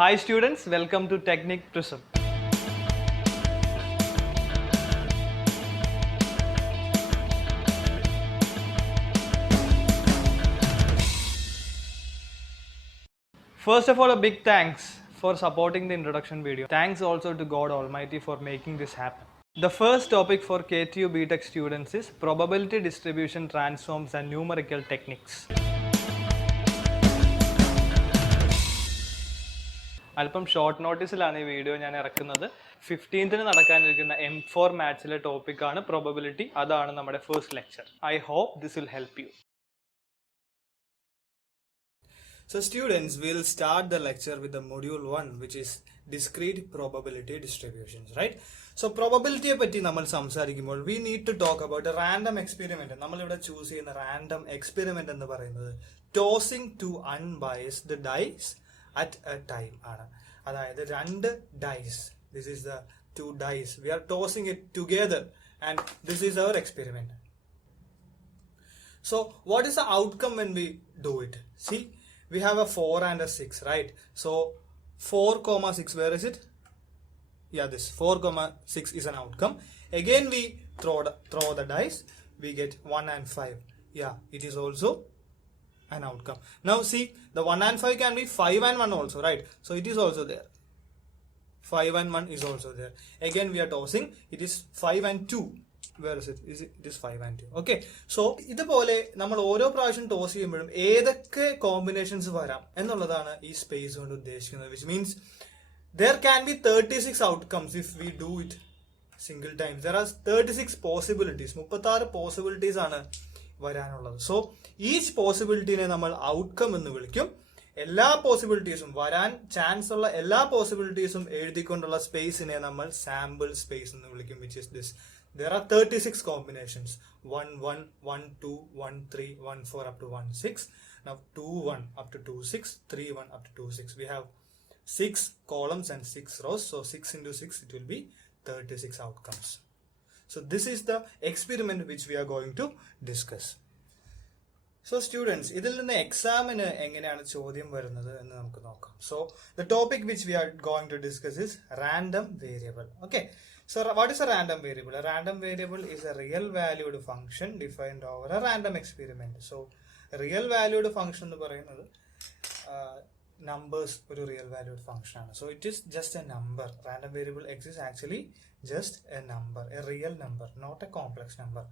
Hi students, welcome to Technic Prism. First of all, a big thanks for supporting the introduction video. Thanks also to God Almighty for making this happen. The first topic for KTU BTech students is probability distribution transforms and numerical techniques. അല്പം ഷോർട്ട് നോട്ടീസിലാണ് ഈ വീഡിയോ ഞാൻ ഇറക്കുന്നത്. 15th നടക്കാനിരിക്കുന്ന M4 മാത്സിലെ ടോപ്പിക്കാണ് probability. അതാണ് നമ്മുടെ first lecture. I hope this will help you. So students, we'll start the lecture with the module 1, which is discrete probability distributions, right? So probability പറ്റി നമ്മൾ സംസാരിക്കുമ്പോൾ we need to talk about a random experiment. നമ്മൾ ഇവിടെ choose ചെയ്യുന്ന random experiment എന്ന് പറയുന്നത് tossing two unbiased dice at a time ആണ്. അതായത് രണ്ട് dyes, this is the two dice, we are tossing it together and this is our experiment. So what is the outcome when we do it? See, we have a 4 and a 6, right? So 4,6, where is it? Yeah, this 4,6 is an outcome. Again we throw the dice, we get 1 and 5. Yeah, it is also an outcome. Now see, the 1 and 5 can be 5 and 1 also, right? So it is also there. 5 and 1 is also there. Again we are tossing, it is 5 and 2. Where is it? It is 5 and 2. Okay. So ഇതുപോലെ നമ്മൾ ഓരോ പ്രാവശ്യം ടോസ് ചെയ്യുമ്പോഴും ഏതൊക്കെ കോമ്പിനേഷൻസ് വരാം എന്നുള്ളതാണ് ഈ സ്പേസ് കൊണ്ട് ഉദ്ദേശിക്കുന്നത്. Which means there can be 36 outcomes if we do it single times. There are 36 possibilities. 36 പോസിബിലിറ്റീസ് ആണ് വരാനുള്ളത്. സോ ഈച്ച് പോസിബിലിറ്റിനെ നമ്മൾ ഔട്ട്കം എന്ന് വിളിക്കും. എല്ലാ പോസിബിലിറ്റീസും വരാൻ ചാൻസ് ഉള്ള എല്ലാ പോസിബിലിറ്റീസും എഴുതിക്കൊണ്ടുള്ള സ്പേസിനെ നമ്മൾ സാമ്പിൾ സ്പേസ് എന്ന് വിളിക്കും. Which is this. There are 36 combinations. 1, 1, 1, 2, 1, 3, 1, 4 up to 1, 6. Now 2, 1 up to 2, 6. 3, 1 up to 2, 6. We have 6 columns and 6 rows. So 6 into 6, it will be 36 outcomes. So this is the experiment which we are going to discuss. So students, ഇതിൽ നിന്ന് എക്സാമിന് എങ്ങനെയാണ് ചോദ്യം വരുന്നത് എന്ന് നമുക്ക് നോക്കാം. So the topic which we are going to discuss is random variable. Okay. So what is a random variable? A random variable is a real valued function defined over a random experiment. So real valued function എന്ന് പറയുന്നത് numbers ഒരു real valued function ആണ്. So it is just a number. Random variable x is actually just a number, a real number, not a complex number.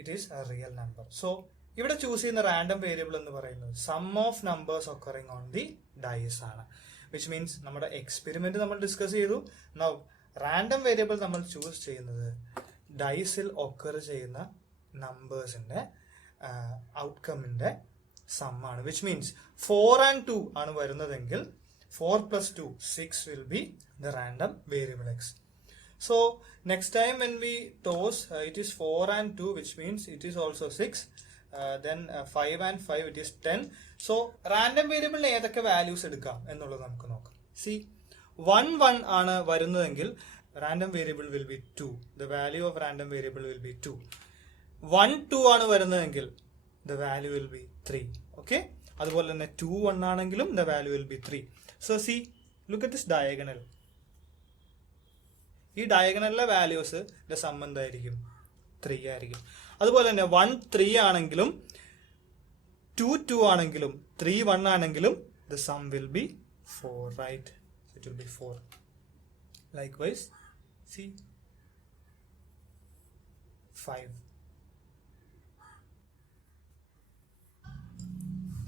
It is a real number. So ഇവിടെ choose ചെയ്യുന്ന random variable എന്ന് പറയുന്നത് sum of numbers occurring on the dice ആണ്. Which means നമ്മുടെ experiment നമ്മൾ discuss ചെയ്തു. Now random variable നമ്മൾ choose ചെയ്യുന്നത് ഡൈസിൽ ഒക്കർ ചെയ്യുന്ന നമ്പേഴ്സിന്റെ ഔട്ട്കമിന്റെ സം ആണ്. വിച്ച് മീൻസ് 4 and 2 ആണ് വരുന്നതെങ്കിൽ 4 + 2 6 will be the random variable x. So next time when we toss, it is 4 and 2, which means it is also 6. Then 5 and 5, it is 10. So random variable ഏതൊക്കെ വാല്യൂസ് എടുക്കാം എന്നുള്ളത് നമുക്ക് നോക്കാം. See, 1 1 ആണ് വരുന്നതെങ്കിൽ random variable will be 2. The value of random variable will be 2. 1 2 ആണ് വരുന്നതെങ്കിൽ the value will be 3. Okay. അതുപോലെ തന്നെ 2 1 ആണെങ്കിലും the value will be 3. So see, look at this diagonal. ഈ ഡയഗണലിലെ വാല്യൂസ് സം എന്തായിരിക്കും? 3 ആയിരിക്കും. അതുപോലെ തന്നെ 1 3 ആണെങ്കിലും 2 2 ആണെങ്കിലും 3 1 ആണെങ്കിലും the sum will be 4, right? It will be 4. Likewise, see, 5.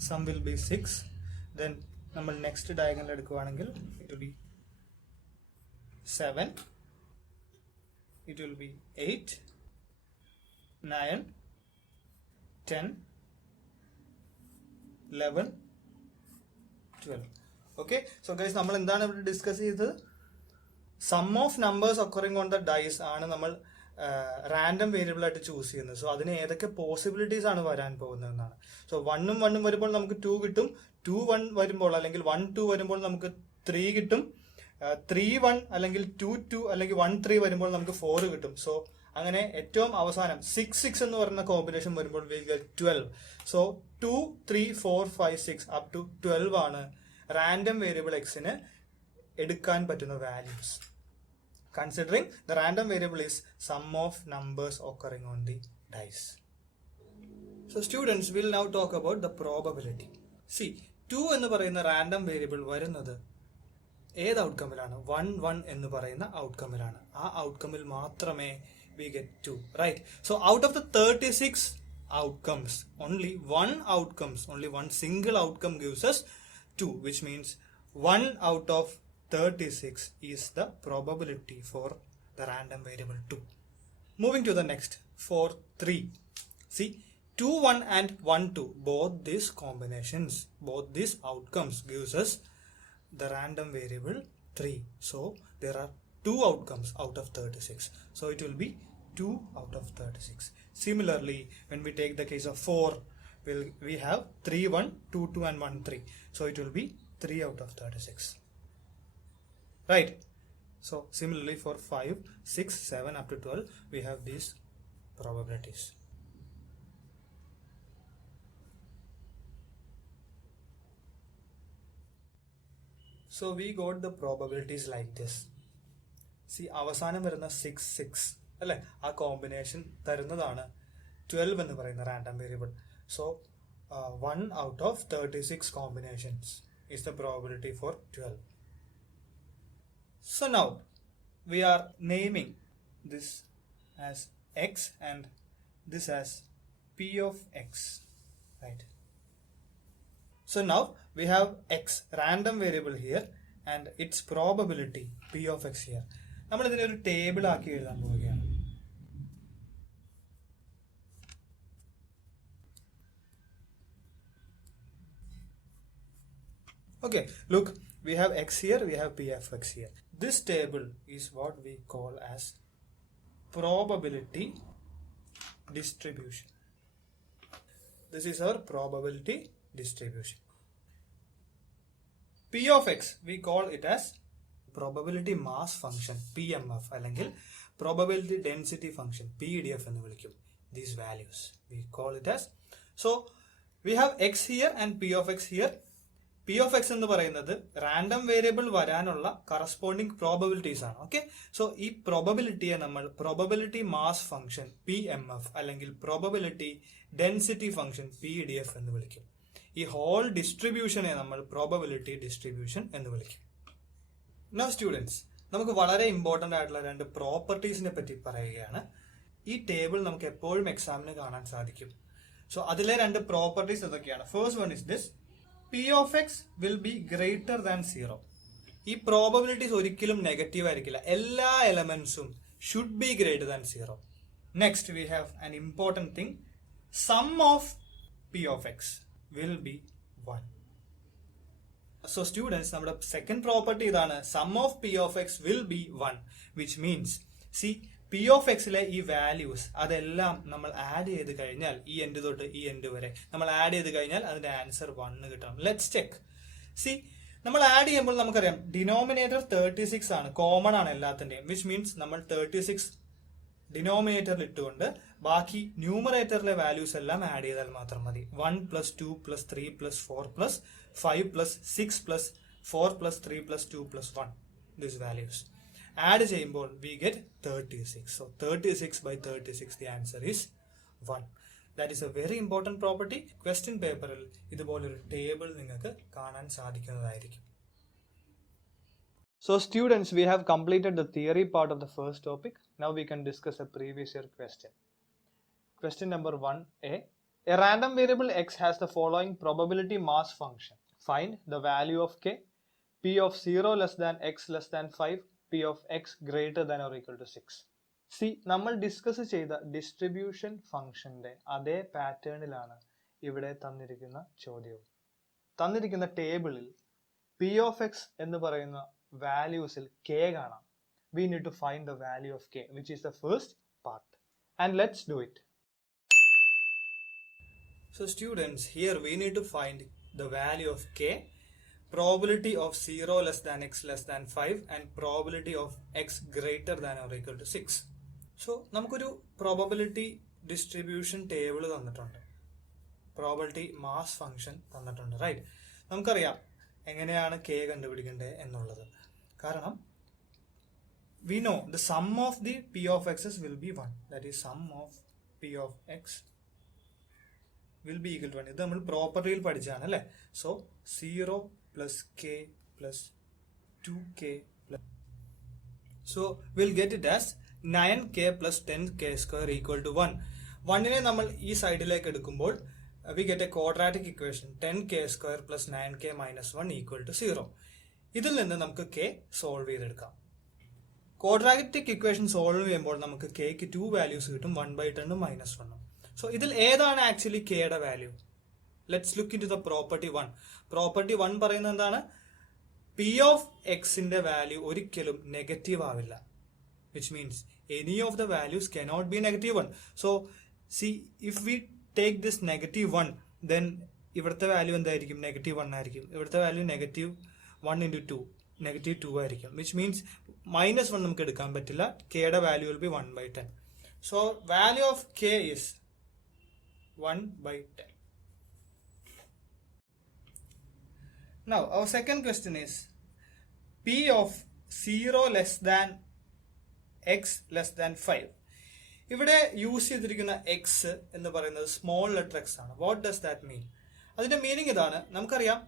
Sum will be 6. Then നമ്മൾ നെക്സ്റ്റ് ഡയഗണൽ എടുക്കുകയാണെങ്കിൽ it will be 7. It will be 8, 9, 10, 11, 12. Okay. So guys, നമ്മൾ എന്താണ് ഇവിടെ ഡിസ്കസ് ചെയ്തത്? Sum of numbers occurring on the dice ആണ് നമ്മൾ random variable ആയിട്ട് choose ചെയ്യുന്നത്. സോ അതിന് ഏതൊക്കെ പോസിബിലിറ്റീസ് ആണ് വരാൻ പോകുന്നതെന്നാണ്. സോ 1 1 വരുമ്പോൾ നമുക്ക് 2 കിട്ടും. 2 1 വരുമ്പോൾ അല്ലെങ്കിൽ 1 2 വരുമ്പോൾ നമുക്ക് 3 കിട്ടും. 3 1 അല്ലെങ്കിൽ 2 2 അല്ലെങ്കിൽ 1 3 വരുമ്പോൾ നമുക്ക് 4 കിട്ടും. സോ അങ്ങനെ ഏറ്റവും അവസാനം 6 6 എന്ന് പറയുന്ന കോമ്പിനേഷൻ വരുമ്പോൾ 12. സോ 2 3 4 5 6 അപ് ടു 12 ആണ് റാൻഡം വേരിയബിൾ എക്സിന് എടുക്കാൻ പറ്റുന്ന values. Considering the random variable is sum of numbers occurring on the dice. So students will now talk about the probability. See, 2 എന്ന് പറയുന്ന റാൻഡം വേരിയബിൾ വരുന്നത് ഏത് ഔട്ട്കമിലാണ്? 1 1 എന്ന് പറയുന്ന ഔട്ട്കമിലാണ്. ആ ഔട്ട്കമിൽ മാത്രമേ we get 2, right? So out of the 36 outcomes, only one single outcome gives us 2, which means 1 out of 36 is the probability for the random variable 2. Moving to the next, for 3. See, 2 1 and 1 2, both these combinations, both these outcomes gives us the random variable 3. So there are 2 outcomes out of 36. So it will be 2 out of 36. Similarly, when we take the case of 4, we have 3 1, 2 2 and 1 3. So it will be 3 out of 36. Right? So similarly for 5, 6, 7 up to 12, we have these probabilities. So we got the probabilities like this. See, അവസാനം വരുന്ന 6 6 അല്ലെ, ആ കോമ്പിനേഷൻ തരുന്നതാണ് 12 എന്ന് പറയുന്ന random variable. So 1 out of 36 combinations is the probability for 12. So now we are naming this as x and this as p of x, right? So now we have x, random variable here, and its probability p of x here. നമ്മൾ ഇതിനെ ഒരു ടേബിൾ ആക്കി എഴുതാൻ പോവുകയാണ്. Okay, look, we have x here, we have p of x here. This table is what we call as probability distribution. This is our probability distribution. P of x, we call it as probability mass function, PMF, അല്ലെങ്കിൽ probability density function, PDF എന്ന് വിളിക്കും. These values we call it as. So we have x here and p of x here. P of x എന്ന് പറയുന്നത് random variable വരാനുള്ള corresponding probabilities ആണ്. Okay, so ഈ പ്രോബബിലിറ്റിയെ നമ്മൾ പ്രോബബിലിറ്റി മാസ് ഫംഗ്ഷൻ PMF അല്ലെങ്കിൽ പ്രോബബിലിറ്റി ഡെൻസിറ്റി ഫംഗ്ഷൻ PDF എന്ന് വിളിക്കും. ഈ ഹോൾ ഡിസ്ട്രിബ്യൂഷനെ നമ്മൾ പ്രോബബിലിറ്റി ഡിസ്ട്രിബ്യൂഷൻ എന്ന് വിളിക്കും. നൗ സ്റ്റുഡൻസ്, നമുക്ക് വളരെ ഇമ്പോർട്ടന്റ് ആയിട്ടുള്ള 2 പ്രോപ്പർട്ടീസിനെ പറ്റി പറയുകയാണ്. ഈ ടേബിൾ നമുക്ക് എപ്പോഴും എക്സാമിന് കാണാൻ സാധിക്കും. സോ അതിലെ 2 പ്രോപ്പർട്ടീസ് എന്തൊക്കെയാണ്? First one is this: P of x will be greater than 0. ഈ പ്രോബബിലിറ്റീസ് ഒരിക്കലും നെഗറ്റീവ് ആയിരിക്കില്ല. എല്ലാ എലമെന്റ്സും should be greater than 0. Next we have an important thing: sum of P of x will be 1. So students, നമ്മുടെ second property ഇതാണ്: sum of P of x will be 1, which means see P of x ലെ ഈ വാല്യൂസ് അതെല്ലാം നമ്മൾ ആഡ് ചെയ്ത് കഴിഞ്ഞാൽ ഈ എൻഡ് തൊട്ട് ഈ എൻഡ് വരെ നമ്മൾ ആഡ് ചെയ്ത് കഴിഞ്ഞാൽ അതിന്റെ ആൻസർ 1 കിട്ടണം. Let's check. സി, നമ്മൾ ആഡ് ചെയ്യുമ്പോൾ നമുക്കറിയാം ഡിനോമിനേറ്റർ 36 ആണ്, കോമൺ ആണ് എല്ലാത്തിന്റെയും, വിച്ച് മീൻസ് നമ്മൾ 36 ഡിനോമിനേറ്ററിൽ ഇട്ടുകൊണ്ട് ബാക്കി ന്യൂമറേറ്ററിലെ വാല്യൂസ് എല്ലാം ആഡ് ചെയ്താൽ മാത്രം മതി. 1 + 2 + 3 + 4 + 5 + 6 + 4 + 3 + 2 + 1, these values. ആഡ് ചെയ്യുമ്പോൾ we get 36. So 36 by 36, the answer is 1. That is a very important property. Question പേപ്പറിൽ ഇതുപോലൊരു ടേബിൾ നിങ്ങൾക്ക് കാണാൻ സാധിക്കുന്നതായിരിക്കും. So students, we have completed the theory part of the first topic. Now we can discuss a previous year question. Question number 1A. A random variable x has the following probability mass function. Find the value of k, p of 0 less than x less than 5, p of x greater than or equal to 6. സി, നമ്മൾ ഡിസ്കസ് ചെയ്ത ഡിസ്ട്രിബ്യൂഷൻ ഫംഗ്ഷന്റെ അതേ പാറ്റേണിലാണ് ഇവിടെ തന്നിരിക്കുന്ന ചോദ്യവും. തന്നിരിക്കുന്ന ടേബിളിൽ പി ഓഫ് എക്സ് എന്ന് പറയുന്ന വാല്യൂസിൽ കെ കാണാം. We need to find the value of k, which is the first part, and let's do it. So students, here we need to find the value of k, probability of 0 less than x less than 5, and probability of x greater than or equal to 6. So നമുക്കൊരു probability distribution table തന്നിട്ടുണ്ട്, probability mass function തന്നിട്ടുണ്ട്, റൈറ്റ്? നമുക്കറിയാം എങ്ങനെയാണ് കെ കണ്ടുപിടിക്കേണ്ടത് എന്നുള്ളത്. കാരണം we know the sum of the p of x's will be 1. That is sum of p of x will be equal to 1. ഇത് നമ്മൾ പ്രോപ്പർട്ടിയിൽ പഠിച്ചാണ് അല്ലേ. സോ 0 plus k plus 2k plus, so we'll get it as 9k plus 10k square equal to 1. 1നെ നമ്മൾ ഈ സൈഡിലേക്ക് എടുക്കുമ്പോൾ we get a quadratic equation 10k square plus 9k minus 1 equal to 0. ഇതിൽ നിന്ന് നമുക്ക് k സോൾവ് ചെയ്തെടുക്കാം. ക്വാഡ്രാറ്റിക് ഇക്വേഷൻ സോൾവ് ചെയ്യുമ്പോൾ നമുക്ക് കെക്ക് 2 വാല്യൂസ് കിട്ടും, 1/10 മൈനസ് 1. സോ ഇതിൽ ഏതാണ് ആക്ച്വലി കെയുടെ value? Let's look into the property 1. Property 1 പറയുന്നത് എന്താണ്? പി ഓഫ് എക്സിന്റെ വാല്യൂ ഒരിക്കലും നെഗറ്റീവ് ആവില്ല. Which means any of the values cannot be -1. So C if we take this -1, then ഇവിടുത്തെ വാല്യൂ എന്തായിരിക്കും? -1 ആയിരിക്കും. ഇവിടുത്തെ വാല്യൂ -1 into 2 -2 ആയിരിക്കും. വിച്ച് മീൻസ് -1 നമുക്ക് എടുക്കാൻ പറ്റില്ല. കെയുടെ value will B 1/10. So value of K is 1/10. Now our second question is p of 0 less than x less than 5. ഇവിടെ യൂസ് ചെയ്തിരിക്കുന്ന എക്സ് എന്ന് പറയുന്നത് സ്മോൾ ലെറ്റർ എക്സ് ആണ്. വാട്ട് ഡസ് ദാറ്റ് മീൻ? അതിന്റെ മീനിങ് ഇതാണ്. നമുക്കറിയാം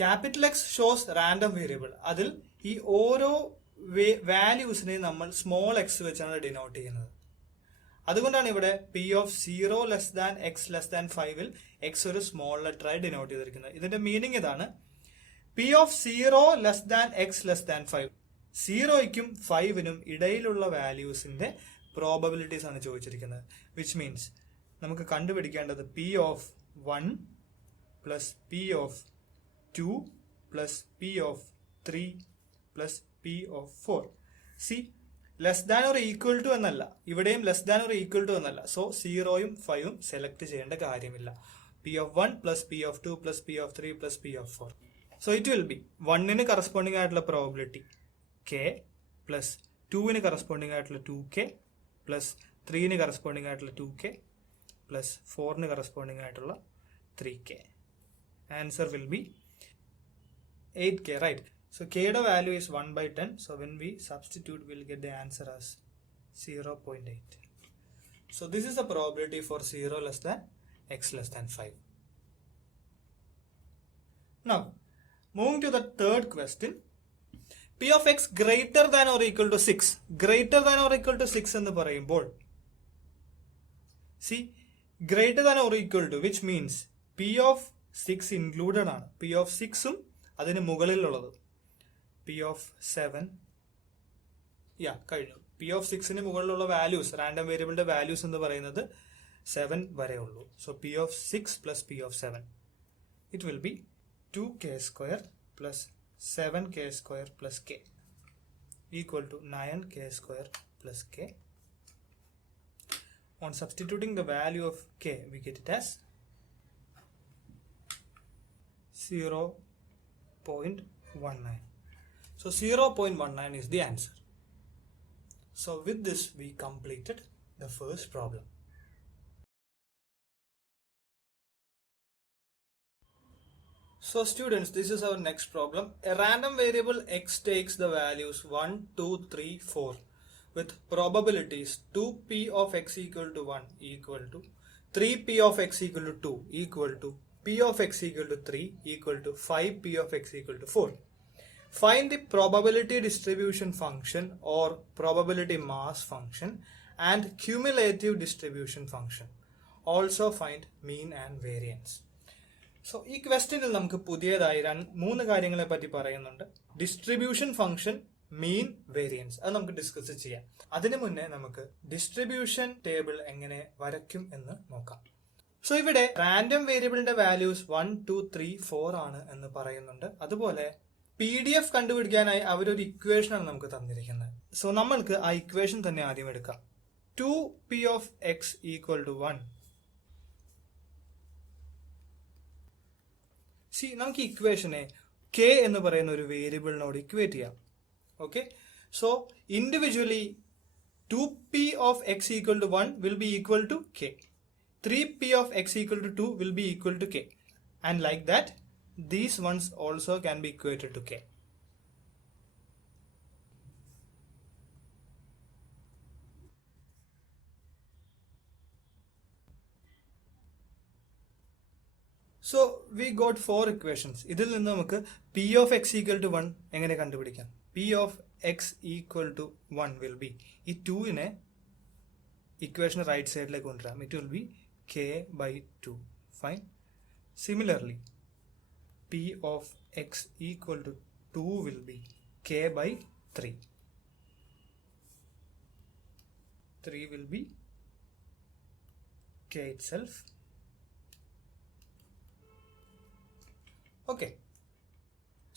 capital X shows random variable. അതിൽ ഈ ഓരോ വാല്യൂസിനെ നമ്മൾ സ്മോൾ എക്സ് വെച്ചാണ് ഡിനോട്ട് ചെയ്യുന്നത്. അതുകൊണ്ടാണ് ഇവിടെ P of 0 less than X less than 5ൽ എക്സ് ഒരു സ്മോൾ ലെറ്റർ ആയി ഡിനോട്ട് ചെയ്തിരിക്കുന്നത്. ഇതിന്റെ മീനിങ് ഇതാണ്. P of 0 less than X less than 5, 0യ്ക്കും 5നും ഇടയിലുള്ള വാല്യൂസിന്റെ പ്രോബബിലിറ്റീസ് ആണ് ചോദിച്ചിരിക്കുന്നത്. വിച്ച് മീൻസ് നമുക്ക് കണ്ടുപിടിക്കേണ്ടത് P of 1 plus P of 2 plus P of 3 plus P of 4. C less than or equal to എന്നല്ല, ഇവിടെയും less than or equal to എന്നല്ല. സോ 0യും 5ഉം സെലക്ട് ചെയ്യേണ്ട കാര്യമില്ല. P of 1 plus P of 2 plus P of 3 plus P of 4. So it will be 1ന് corresponding ആയിട്ടുള്ള probability K plus 2ന് കറസ്പോണ്ടിങ് ആയിട്ടുള്ള 2k പ്ലസ് 3ന് കറസ്പോണ്ടിങ് ആയിട്ടുള്ള 2k പ്ലസ് 4ന് കറസ്പോണ്ടിങ് ആയിട്ടുള്ള 3k. Answer will be 8k, right? So k the value is 1/10. So when we substitute, we'll get the answer as 0.8. So this is the probability for 0 less than x less than 5. Now, moving to the third question. P of x greater than or equal to 6. Greater than or equal to 6 എന്ന് പറയുമ്പോൾ see greater than or equal to, which means P of 6 included ആണ്. P of 6ഉം അതിന് മുകളിലുള്ളത് P of 7 കഴിഞ്ഞു. P of 6ന് മുകളിലുള്ള values, random വേരിയബിളിന്റെ വാല്യൂസ് എന്ന് പറയുന്നത് 7 വരെ ഉള്ളൂ. So P of 6 plus P of 7, it will be 2k square plus 7k square plus k equal to 9k square plus k. On substituting the value of k, we get it as 0.19. So 0.19 is the answer. So with this we completed the first problem. So students, this is our next problem. A random variable x takes the values 1, 2, 3, 4 with probabilities 2p of x equal to 1 equal to 3p of x equal to 2 equal to p of x equal to 3 equal to 5p of x equal to 4. Find the probability distribution function or probability mass function and cumulative distribution function. Also find mean and variance. So ഈ ക്വസ്റ്റ്യനിൽ നമുക്ക് പുതിയതായി 3 കാര്യങ്ങളെ പറ്റി പറയുന്നുണ്ട്. Distribution function, മീൻ, വേരിയൻസ്. അത് നമുക്ക് ഡിസ്കസ് ചെയ്യാം. അതിനു മുന്നേ നമുക്ക് ഡിസ്ട്രിബ്യൂഷൻ ടേബിൾ എങ്ങനെ വരയ്ക്കും എന്ന് നോക്കാം. സോ ഇവിടെ റാൻഡം വേരിയബിളിന്റെ വാല്യൂസ് 1, 2, 3, 4 ആണ് എന്ന് പറയുന്നുണ്ട്. അതുപോലെ PDF കണ്ടുപിടിക്കാനായി അവരൊരു ഇക്വേഷൻ ആണ് നമുക്ക് തന്നിരിക്കുന്നത്. സോ നമ്മൾക്ക് ആ ഇക്വേഷൻ തന്നെ ആദ്യം എടുക്കാം. 2p of x equal to 1. സി നമുക്ക് ഇക്വേഷനെ k എന്ന് പറയുന്ന ഒരു വേരിയബിളിനോട് ഇക്വേറ്റ് ചെയ്യാം. Okay, so individually 2p of x equal to 1 will be equal to k. 3p of x equal to 2 will be equal to k. And like that, these ones also can be equated to k. So we got 4 equations. ഇതിൽ നിന്ന് നമുക്ക് p of x equal to 1 എങ്ങനെ കണ്ടുപിടിക്കാം? p of x equal to 1 will be ഈ 2നെ equation right സൈഡിലേക്ക് കൊണ്ടുവരാം. It will be k by 2. Fine. Similarly, p of x equal to 2 will be k by 3. 3 will be k itself. Okay.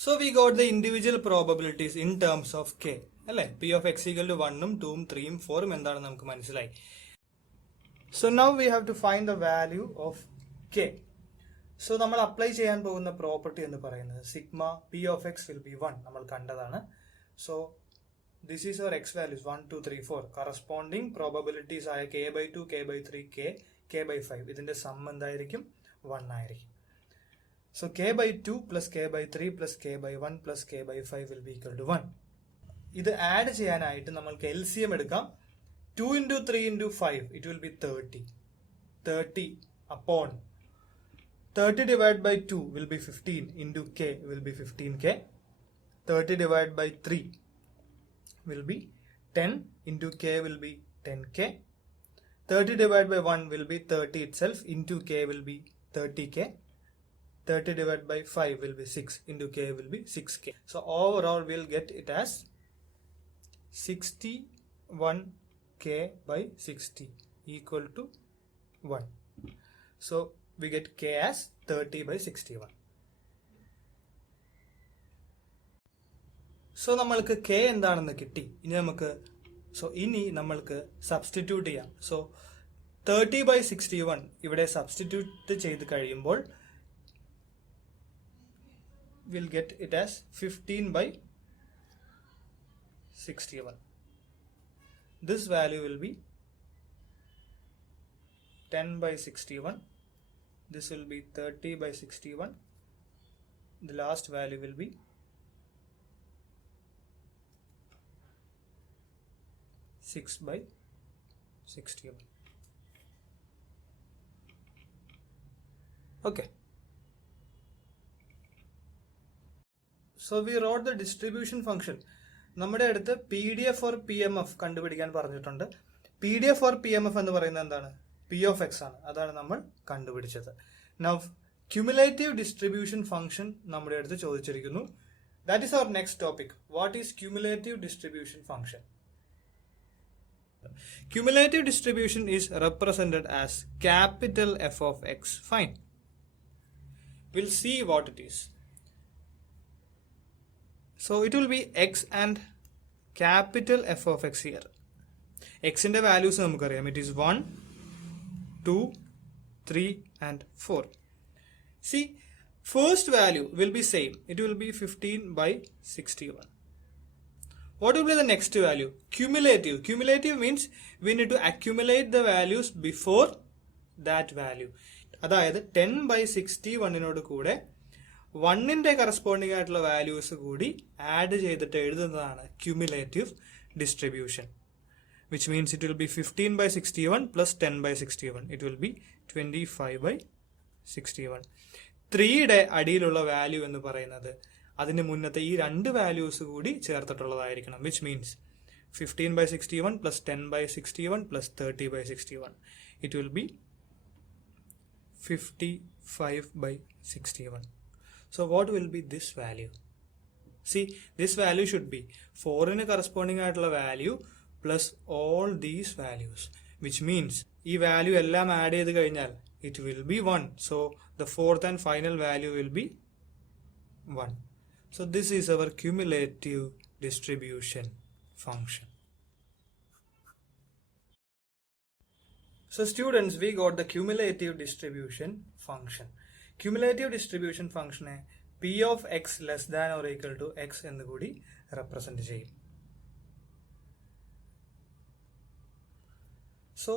So we got the individual probabilities in terms of k. അല്ലേ? p of x equal to 1ഉം 2ഉം 3ഉം 4ഉം എന്താണെന്ന് നമുക്ക് മനസ്സിലായി. So now we have to find the value of k. So നമ്മൾ അപ്ലൈ ചെയ്യാൻ പോകുന്ന പ്രോപ്പർട്ടി എന്ന് പറയുന്നത് sigma p of x will be 1 നമ്മൾ കണ്ടതാണ്. So this is our x values 1, 2, 3, 4. Corresponding probabilities ആയ k by 2, k by 3, k by 5. ഇതിന്റെ സം എന്തായിരിക്കും? 1 ആയിരിക്കും. So k by 2 plus k by 3 plus k by 1 plus k by 5 will be equal to 1. ഇത് ആഡ് ചെയ്യാനായിട്ട് നമ്മൾക്ക് LCM എടുക്കാം. 2 into 3 into 5 it will be 30. 30 upon 30 divided by 2 will be 15 into k will be 15k. 30 divided by 3 will be 10 into k will be 10k. 30 divided by 1 will be 30 itself into k will be 30k. 30 divided by 5 will be 6 into k will be 6k. So overall we'll get it as 61k by 60 equal to 1. So we get k as 30 by 61. So നമ്മൾക്ക് k എന്താണെന്ന് കിട്ടി. ഇനി നമ്മൾക്ക് സബ്സ്റ്റിറ്റ്യൂട്ട് ചെയ്യാം. So 30 by 61 ഇവിടെ സബ്സ്റ്റിറ്റ്യൂട്ട് ചെയ്ത് കഴിയുമ്പോൾ we'll get it as 15 by 61. This value will be 10 by 61. This will be 30 by 61. The last value will be 6 by 61. Okay. So we wrote the distribution function. നമ്മുടെ അടുത്ത് PDF or PMF കണ്ടുപിടിക്കാൻ പറഞ്ഞിട്ടുണ്ട്. PDF or PMF എന്ന് പറയുന്നത് എന്താണ്? P of x ആണ്. അതാണ് നമ്മൾ കണ്ടുപിടിച്ചത്. Now cumulative distribution function നമ്മുടെ അടുത്ത് ചോദിച്ചിരിക്കുന്നു. That is our next topic. What is cumulative distribution function? Cumulative distribution is represented as capital F of x. Fine. We'll see what it is. So it will be x and capital F of x here. X in the values നമുക്കറിയാം. It is 1, 2, 3 and 4. See, first value will be same. It will be 15 by 61. What will be the next value? Cumulative. Cumulative means we need to accumulate the values before that value. അതായത് 10 by 61 കൂടെ 1ന്റെ corresponding ആയിട്ടുള്ള values കൂടി add ചെയ്തിട്ട് എഴുതുന്നതാണ് cumulative distribution. Which means it will be 15 by 61 plus 10 by 61. It will be 25 by 61. 3യുടെ അടിയിലുള്ള value എന്ന് പറയുന്നത് അതിന് മുന്നത്തെ ഈ രണ്ട് വാല്യൂസ് കൂടി ചേർത്തിട്ടുള്ളതായിരിക്കണം. Which means 15 by 61 plus 10 by 61 plus 30 by 61. It will be 55 by 61. So what will be this value? See, this value should be 4ന് corresponding ആയിട്ടുള്ള value plus all these values. Which means ഈ value എല്ലാം add ചെയ്ത് കഴിഞ്ഞാൽ it will be 1. So the fourth and final value will be 1. So this is our cumulative distribution function. So students, we got the cumulative distribution function. Cumulative distribution function p of x less than or equal to x എന്ന് കൂടി represent ചെയ്യും. So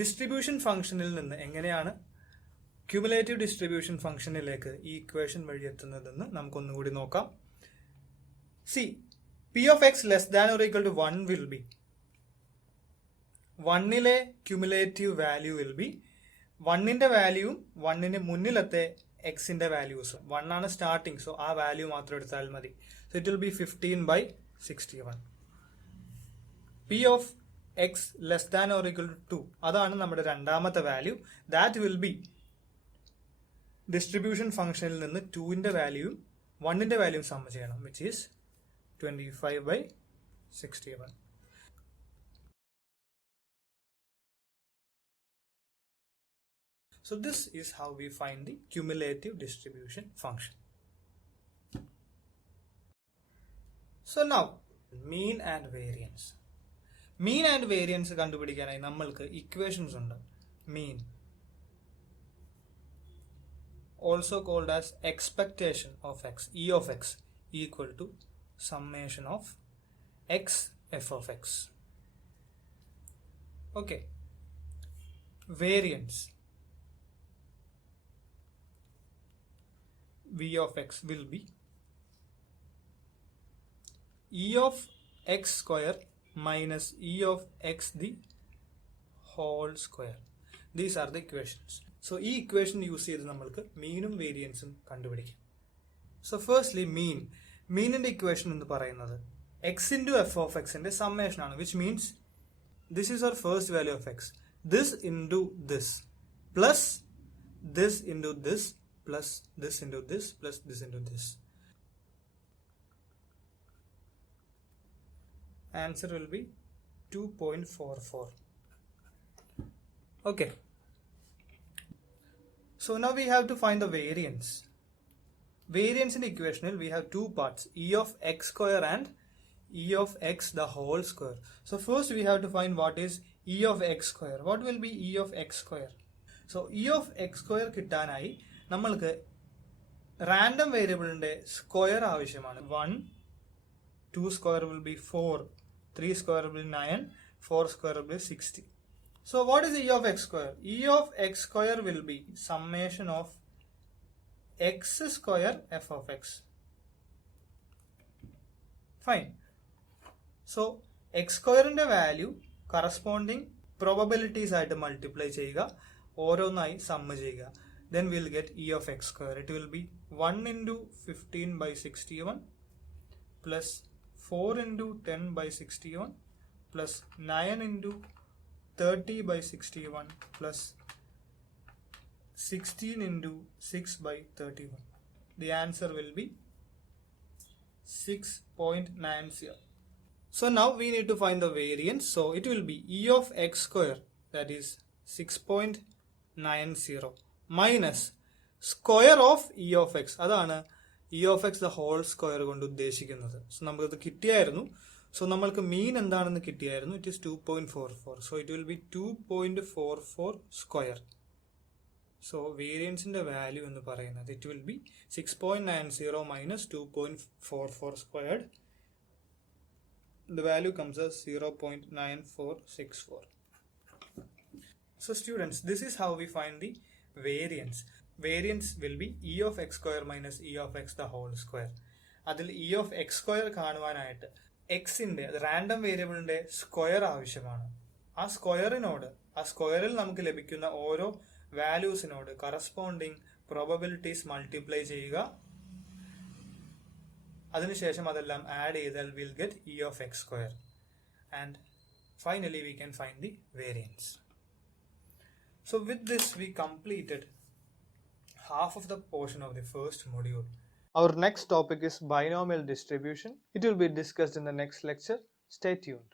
distribution functionൽ നിന്ന് എങ്ങനെയാണ് cumulative distribution ഫംഗ്ഷനിലേക്ക് ഈ ഇക്വേഷൻ വഴി എത്തുന്നതെന്ന് നമുക്കൊന്നുകൂടി നോക്കാം. C P of X less than or equal to 1 will be 1ലെ ക്യുമുലേറ്റീവ് വാല്യൂ വിൽ ബി 1ന്റെ വാല്യൂവും 1ന് മുന്നിലത്തെ എക്സിന്റെ വാല്യൂസും 1 ആണ് സ്റ്റാർട്ടിങ്, സോ ആ വാല്യൂ മാത്രം എടുത്താൽ മതി. So it will be 15/61. P of X less than or equal to 2 അതാണ് നമ്മുടെ രണ്ടാമത്തെ വാല്യൂ. ദാറ്റ് വിൽ ബി ഡിസ്ട്രിബ്യൂഷൻ ഫംഗ്ഷനിൽ നിന്ന് 2ന്റെ വാല്യൂവും 1ന്റെ വാല്യൂവും സം ചെയ്യണം, which is 25/61. So this is how we find the cumulative distribution function. So now mean and variance. Mean and variance കണ്ടുപിടിക്കാനായി നമ്മൾക്ക് ഇക്വേഷൻസ് ഉണ്ട്. Mean, also called as expectation of x, e of x equal to summation of x f of x. Okay. Variance, v of x will be e of x square minus e of x the whole square. These are the equations. So ഈ equation use ചെയ്ത് നമ്മൾക്ക് മീനും വേരിയൻസും കണ്ടുപിടിക്കാം. So firstly മീനിന്റെ equation എന്ന് പറയുന്നത് x into f of എക്സിന്റെ സമ്മേഷൻ ആണ്, which means this is our first value of x, this into this plus this into this plus this into this plus this into this. Answer will be 2.44. Okay. So now we have to find the variance. Variance in the equation we have two parts, e of x square and e of x the whole square. So first we have to find what is e of x square. What will be e of x square? So e of x square കിട്ടാനായി നമ്മൾക്ക് റാൻഡം വേരിയബിളിന്റെ സ്ക്വയർ ആവശ്യമാണ്. 1, 2 square will be 4, 3 square will be 9, 4 square will be 60. So what is e of x square? E of x square will be summation of x square f of x. Fine. So x square ന്റെ value corresponding probabilities ആയിട്ട് മൾട്ടിപ്ലൈ ചെയ്യുക, ഓരോന്നായി സമ്മ് ചെയ്യുക. Then we'll get e of x square. It will be 1 into 15/61 plus 4 into 10/61 plus 9 into 30/61 plus 16 into 6/31. The answer will be 6.90. So now we need to find the variance. So it will be e of x square, that is 6.90 minus square of E of X, അതാണ് E of X the whole square കൊണ്ട് ഉദ്ദേശിക്കുന്നത്. സോ നമുക്കത് കിട്ടിയായിരുന്നു. സോ നമ്മൾക്ക് mean എന്താണെന്ന് കിട്ടിയായിരുന്നു. It is 2.44. So it will be 2.44 square. So വേരിയൻസിന്റെ value എന്ന് പറയുന്നത് it will be 6.90 minus 2.44 squared. The value comes as 0.9464. So students, this is how we find the variance. Variance will be e of x square minus e of x the whole square. അതിൽ e of x square കാണുവാനായിട്ട് എക്സിന്റെ റാൻഡം വേരിയബിളിന്റെ സ്ക്വയർ ആവശ്യമാണ്. ആ സ്ക്വയറിൽ നമുക്ക് ലഭിക്കുന്ന ഓരോ വാല്യൂസിനോട് കറസ്പോണ്ടിങ് പ്രോബബിലിറ്റീസ് മൾട്ടിപ്ലൈ ചെയ്യുക. അതിനുശേഷം അതെല്ലാം ആഡ് ചെയ്താൽ will get e of x square. And finally we can find the variance. So with this we completed half of the portion of the first module. Our next topic is binomial distribution. It will be discussed in the next lecture. Stay tuned.